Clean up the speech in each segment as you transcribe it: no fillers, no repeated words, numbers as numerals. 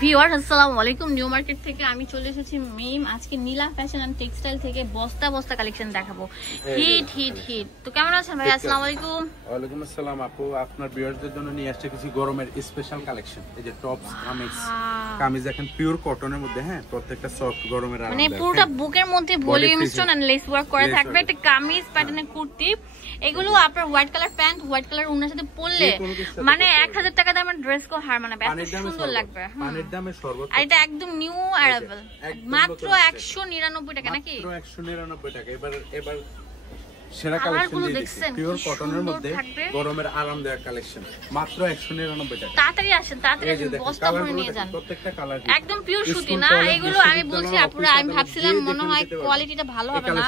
Viewers আসসালামু আলাইকুম। New market থেকে আমি চলে এসেছি মিম। আজকে নীলা ফ্যাশন এন্ড টেক্সটাইল থেকে বস্তা বস্তা কালেকশন দেখাবো। Hit hit hit. তো কেমন আছেন ভাই? আসসালামু আলাইকুম। ওয়ালাইকুম আসসালাম আপু। আপনার ভিউয়ারদের জন্য নিয়ে আসছে কিছু গরমের স্পেশাল কালেকশন। এই যে টপস, কামিজ দেখেন পিওর কটনের মধ্যে, হ্যাঁ প্রত্যেকটা সফট গরমের আরাম, মানে পুরোটা বুকের মধ্যে volume stone and lace work করা থাকবে। একটা কামিজ প্যাটার্নের কুর্তি, এগুলো আপনার white colour pant, white colour ওড়নার সাথে পরলে মানে 1000 টাকা দামের ড্রেস কো হার মানে এত সুন্দর লাগবে। পানির দামে সর্বোচ্চ, আর এটা একদম নিউ অ্যারাইভাল, মাত্র 199 টাকা নাকি? মাত্র 199 টাকা। এবার সেরা কালেকশন দিয়েছি পিওর কটনের মধ্যে, গরমের আরামদায়ক কালেকশন, মাত্র 199 টাকা। তাড়াতাড়ি আসেন, তাড়াতাড়ি বস্তা ভরে নিয়ে যান। প্রত্যেকটা কালার একদম পিওর সুতি না এগুলো। আমি বলছি আপুরা, আমি ভাবছিলাম মনে হয় কোয়ালিটিটা ভালো হবে না,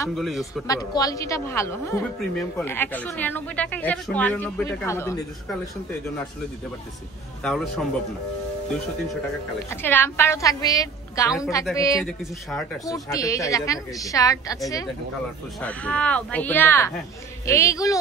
বাট কোয়ালিটিটা ভালো। হ্যাঁ, খুবই প্রিমিয়াম কোয়ালিটি। 199 টাকা হিসাবে 199 টাকা আমাদের নিজস্ব কালেকশন, তো এইজন্য আসলে দিতে পারতেছি, তাহলে সম্ভব না। 200-300 টাকার কালেকশন। আচ্ছা, রামপারও থাকবে, গাউন থাকবে, এই যে কিছু শার্ট আছে, কুর্তি, এই যে দেখেন শার্ট আছে, এই যে দেখেন কালারফুল শার্ট। ওয়াও ভাইয়া, এইগুলো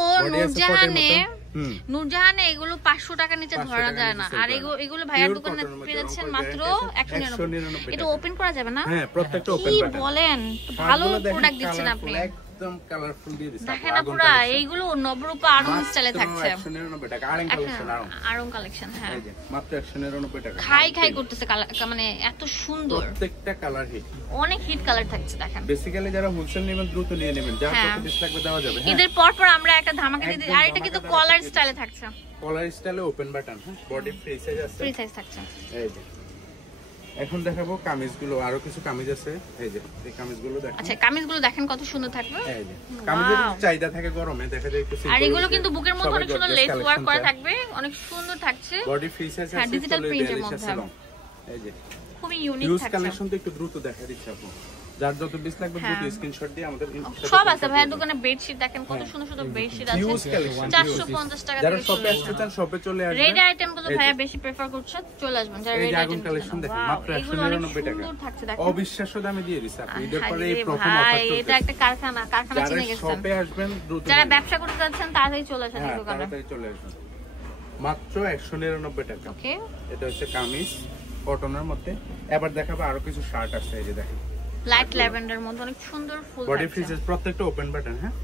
নূরজাহানে এগুলো 500 টাকা নিচে ধরা যায় না। আর এগুলো ভাইয়ার দোকানে পেয়ে যাচ্ছেন মাত্র 199। এটা ওপেন করা যাবে না? হ্যাঁ, প্রত্যেকটা ওপেন কি বাটন। বলেন, ভালো প্রোডাক্ট দিচ্ছেন আপনি, একদম কালারফুল দিয়ে দিচ্ছেন। দেখেন না পুরো এইগুলো নবরূপা আরং স্টাইলে থাকছে। 199 টাকা আরং কালেকশন, আরং কালেকশন। হ্যাঁ, এই যে মাত্র 199 টাকা। খাই করতেছে মানে এত সুন্দর, প্রত্যেকটা কালার হিট, অনেক হিট কালার থাকছে। দেখেন বেসিক্যালি যারা হোলসেল নেবেন দ্রুত নিয়ে নেবেন, যার কত পিস লাগবে দেওয়া যাবে। হ্যাঁ, এদের পর আমরা একটা ধামাকা দিয়ে দিই। আর এটা কিন্তু কলার স্টাইলে থাকছে, কলার স্টাইলে ওপেন বাটন। হ্যাঁ, বডি ফ্রি সাইজ আছে, ফ্রি সাইজ থাকছে। এই যে এখন দেখাবো কামিজগুলো, আরো কিছু কামিজ আছে। এই যে এই কামিজগুলো দেখেন। আচ্ছা, কামিজগুলো দেখেন কত সুন্দর থাকবে। এই যে কামিজের চাহিদা থাকে গরমে, দেখা যায় একটু সিম্পল। আর এগুলো কিন্তু বুকের মধ্যে অনেক সুন্দর লেস ওয়ার্ক করা থাকবে, অনেক সুন্দর থাকছে। বডি ফ্রি সাইজ আছে, ডিজিটাল প্রিন্টের মধ্যে। এই যে খুবই ইউনিক থাকছে। ইউজ থাকছে। কালেকশন তো একটু দ্রুত দেখা দিচ্ছি আপু, যার যত পিস লাগবে দ্রুত স্ক্রিনশট দিয়ে আমাদের সব আছে। ভাইয়ের দোকানে বেডশিট দেখেন কত সুন্দর সুন্দর বেডশিট আছে, 450 টাকা যারা থেকে শপে আসতে চান শপে চলে আসবেন। রেড আইটেম গুলো ভাইয়া বেশি প্রেফার করছে, চলে আসবেন। যারা রেড আইটেম কালেকশন দেখেন মাত্র 199 টাকা। অবিশ্বাস্য দামে দিয়ে দিছি আপনি, এর পরে এই প্রথম অফার চলছে। এটা একটা কারখানা চিনে গেছেন। শপে আসবেন দ্রুত, যারা ব্যবসা করতে যাচ্ছেন তাড়াতাড়ি চলে আসেন এই দোকানে, তাড়াতাড়ি চলে আসবেন। মাত্র 199 টাকা। ওকে, এটা হচ্ছে কামিজ কটনের মধ্যে। এবার দেখাবো আরো কিছু শার্ট আছে। এই যে দেখেন লাইট ল্যাভেন্ডার মধ্যে অনেক সুন্দর ফুল বডি ফিচার, প্রত্যেকটা ওপেন বাটন। হ্যাঁ,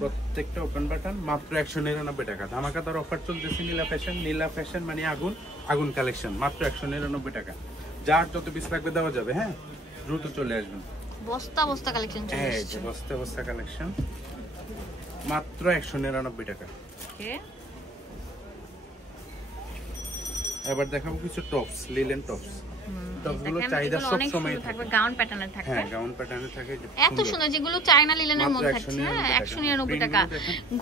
প্রত্যেকটা ওপেন বাটন, মাত্র 199 টাকা। ধামাকাদার অফার চলতেছে নীলা ফ্যাশন মানে আগুন কালেকশন, মাত্র 199 টাকা। যার যত পিস লাগবে দেওয়া যাবে। হ্যাঁ, দ্রুত চলে আসবেন। বস্তা বস্তা কালেকশন চলে হ্যাঁ, আসছে। বস্তা কালেকশন, মাত্র 199 টাকা। ওকে, এবার দেখাবো কিছু টপস, লিলেন টপস। টপসগুলো চাহিদা সব সময় থাকবে, গাউন প্যাটার্নে থাকবে। হ্যাঁ, গাউন প্যাটার্নে থাকে, এত সুন্দর, যেগুলো চায়না লিলেনের মধ্যে থাকছে। হ্যাঁ, 199 টাকা।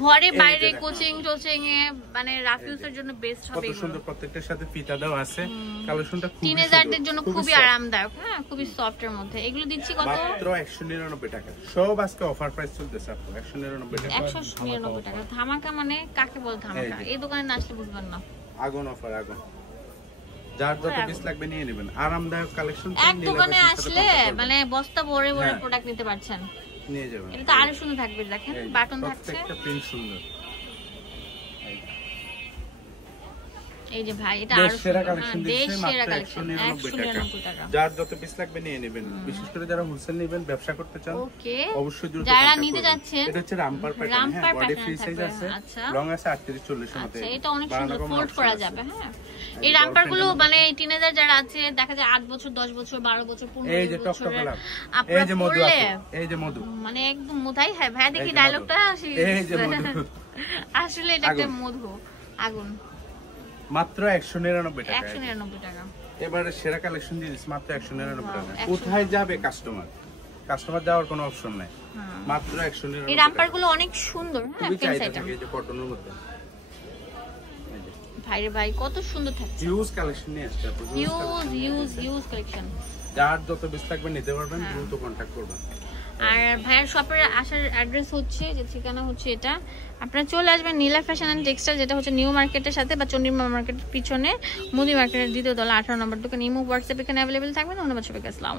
ঘরে বাইরে কোচিং এ মানে রাফিউজের জন্য বেস্ট হবে। কত সুন্দর, প্রত্যেকটার সাথে ফিতা দেওয়া আছে। কালেকশনটা খুব টিনেজারদের জন্য খুবই আরামদায়ক। হ্যাঁ, খুবই সফট এর মধ্যে। এগুলো দিচ্ছি কত? মাত্র 199 টাকা। সব আজকে অফার প্রাইস চলতেছে আপু, 199 টাকা। 199 টাকা। ধামাকা মানে কাকে বল ধামাকা? এই দোকানে না আসলে বুঝবেন না। আগুন অফার, আগুন। যার যত পিস লাগবে নিয়ে নেবেন। আরামদায়ক কালেকশন, এক দোকানে আসলে মানে বস্তা ভরে ভরে প্রোডাক্ট নিতে পারছেন, নিয়ে যাবেন। এটা তো আরো সুন্দর থাকবে। দেখেন বাটন থাকছে, প্রত্যেকটা প্রিন্ট সুন্দর। এই যে ভাই, এটা আরো সেরা কালেকশন দেশ দিচ্ছে সেরা মাত্র কালেকশন, 199 টাকা। যার যত পিস লাগবে নিয়ে নেবেন। বিশেষ করে যারা হোলসেল নেবেন, ব্যবসা করতে চান, ওকে, অবশ্যই দ্রুত যারা নিতে যাচ্ছেন। এটা হচ্ছে রামপার প্যাটার্ন। হ্যাঁ, বডি ফ্রি সাইজ আছে, লং আছে 38-40 এর মধ্যে। আচ্ছা, এটা অনেক সুন্দর ফোল্ড করা যাবে। হ্যাঁ, এই রামপার গুলো মানে টিনেজার যারা আছে, দেখা যায় 8 বছর 10 বছর 12 বছর 15 বছর। এই যে টক কালার, এই যে মধু, এই যে মধু, মানে একদম মধাই। হ্যাঁ ভাই, দেখি ডায়লগটা। এই যে মধু, আসলে এটা একটা মধু, আগুন। মাত্র 199 টাকা। 199 টাকা। এবারে সেরা কালেকশন দিয়ে দিচ্ছি মাত্র 199 টাকা। কোথায় যাবে কাস্টমার যাওয়ার কোনো অপশন নাই, মাত্র 199 টাকা। এই রামপার গুলো অনেক সুন্দর। হ্যাঁ, পিন সাইড এই যে কটনের মধ্যে। ভাইরে ভাই, কত সুন্দর থাকছে। হিউজ কালেকশন নিয়ে আসছে আপু, হিউজ কালেকশন। যার যত বেশ লাগবে নিতে পারবেন, দ্রুত কন্টাক্ট করবেন। আর ভাইয়ার শপের আসার অ্যাড্রেস হচ্ছে, যে ঠিকানা হচ্ছে এটা, আপনারা চলে আসবেন নীলা ফ্যাশন এন্ড টেক্সটাইল, যেটা হচ্ছে নিউ মার্কেটের সাথে বা চন্ডিমা মার্কেটের পিছনে মুদি মার্কেটের দ্বিতীয় তলা 18 নম্বর দোকান। ইমো হোয়াটসঅ্যাপ এখানে অ্যাভেলেবেল থাকবে। ধন্যবাদ সবাইকে, আসসালাম।